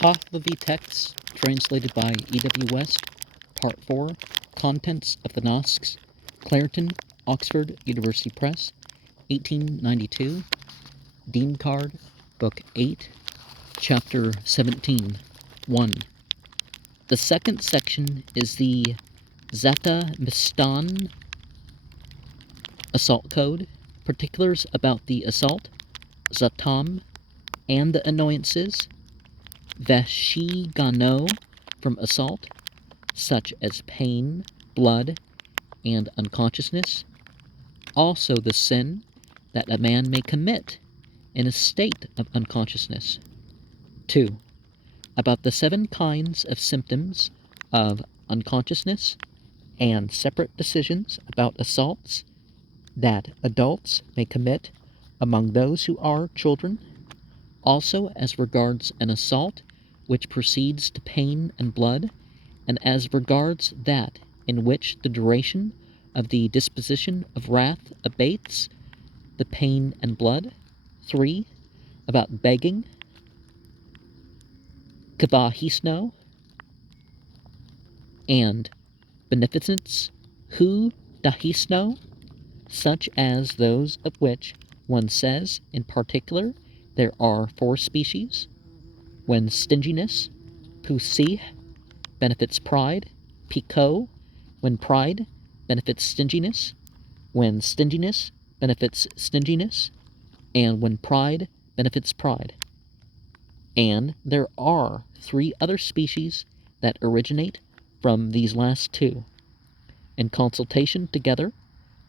Pahlavi Texts, translated by E.W. West, Part 4, Contents of the Nasks, Clareton, Oxford University Press, 1892, Dinkard, Book 8, Chapter 17, 1. The second section is the Zata Mistan Assault Code, particulars about the assault, Zatam, and the annoyances, Veshigano from assault, such as pain, blood, and unconsciousness. Also the sin that a man may commit in a state of unconsciousness. 2. About the 7 kinds of symptoms of unconsciousness and separate decisions about assaults that adults may commit among those who are children. Also as regards an assault which proceeds to pain and blood, and as regards that in which the duration of the disposition of wrath abates the pain and blood. 3. About begging, kavahisno, and beneficence, hu dahisno, such as those of which one says in particular there are 4 species, when stinginess, pusih, benefits pride, pico, when pride benefits stinginess, when stinginess benefits stinginess, and when pride benefits pride. And there are 3 other species that originate from these last 2, in consultation together,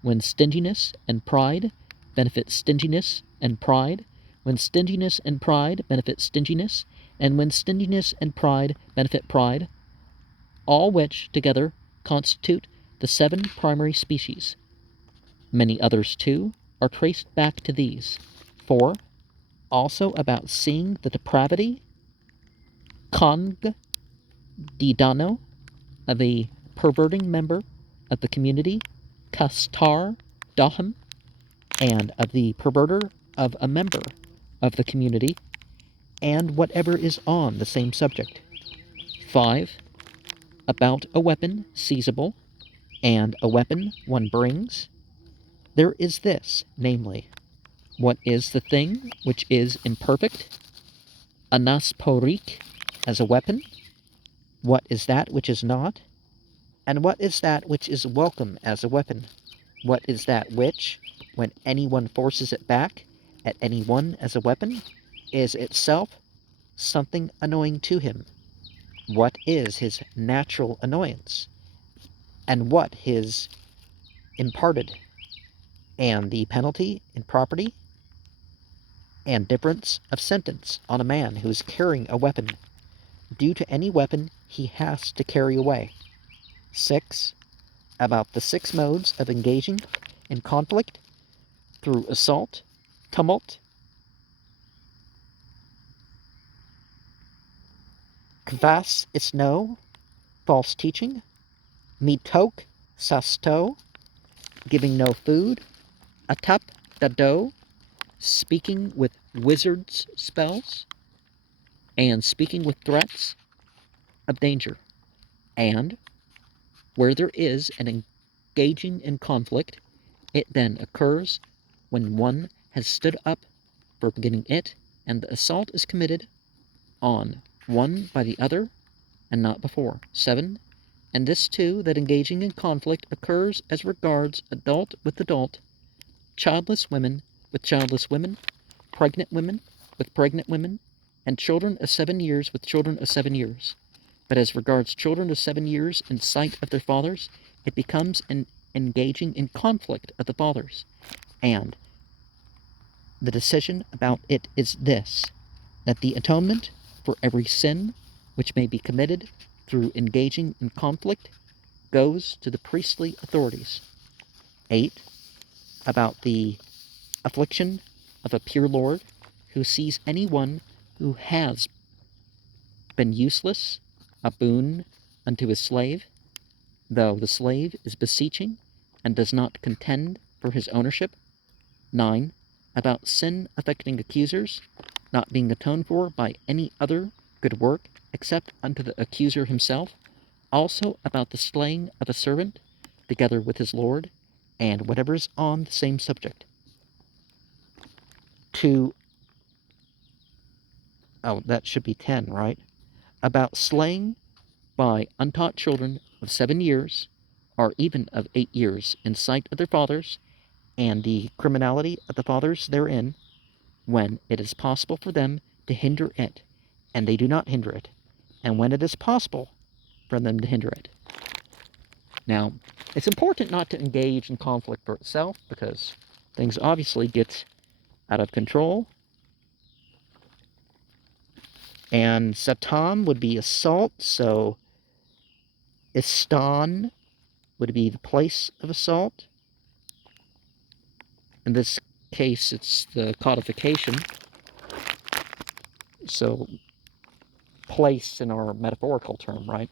when stinginess and pride benefit stinginess and pride, when stinginess and pride benefit stinginess, and when stinginess and pride benefit pride, all which together constitute the 7 primary species. Many others, too, are traced back to these. 4. Also about seeing the depravity, kong didano, of a perverting member of the community, kastar daham, and of the perverter of a member of the community, and whatever is on the same subject. 5. About a weapon seizable, and a weapon one brings. There is this, namely, what is the thing which is imperfect, anasporik, as a weapon? What is that which is not? And what is that which is welcome as a weapon? What is that which, when anyone forces it back at any one as a weapon, is itself something annoying to him? What is his natural annoyance? And what his imparted? And the penalty in property? And difference of sentence on a man who is carrying a weapon, due to any weapon he has to carry away. 6. About the 6 modes of engaging in conflict through assault, tumult, kvas isno, false teaching, mitok sasto, giving no food, atap dado, speaking with wizards' spells, and speaking with threats of danger. And where there is an engaging in conflict, it then occurs when one has stood up for beginning it, and the assault is committed on one by the other, and not before. 7. And this too, that engaging in conflict occurs as regards adult with adult, childless women with childless women, pregnant women with pregnant women, and children of 7 years with children of 7 years. But as regards children of 7 years in sight of their fathers, it becomes an engaging in conflict of the fathers. And the decision about it is this, that the atonement for every sin which may be committed through engaging in conflict goes to the priestly authorities. 8. About the affliction of a pure lord who sees any one who has been useless a boon unto his slave, though the slave is beseeching and does not contend for his ownership. 9. About sin affecting accusers, not being atoned for by any other good work, except unto the accuser himself, also about the slaying of a servant, together with his lord, and whatever is on the same subject. That should be 10, right? About slaying by untaught children of 7 years, or even of 8 years, in sight of their fathers, and the criminality of the fathers therein, when it is possible for them to hinder it, and they do not hinder it, and when it is possible for them to hinder it. Now, it's important not to engage in conflict for itself, because things obviously get out of control. And Satan would be assault, so Istan would be the place of assault. In this case, it's the codification. So, place in our metaphorical term, right?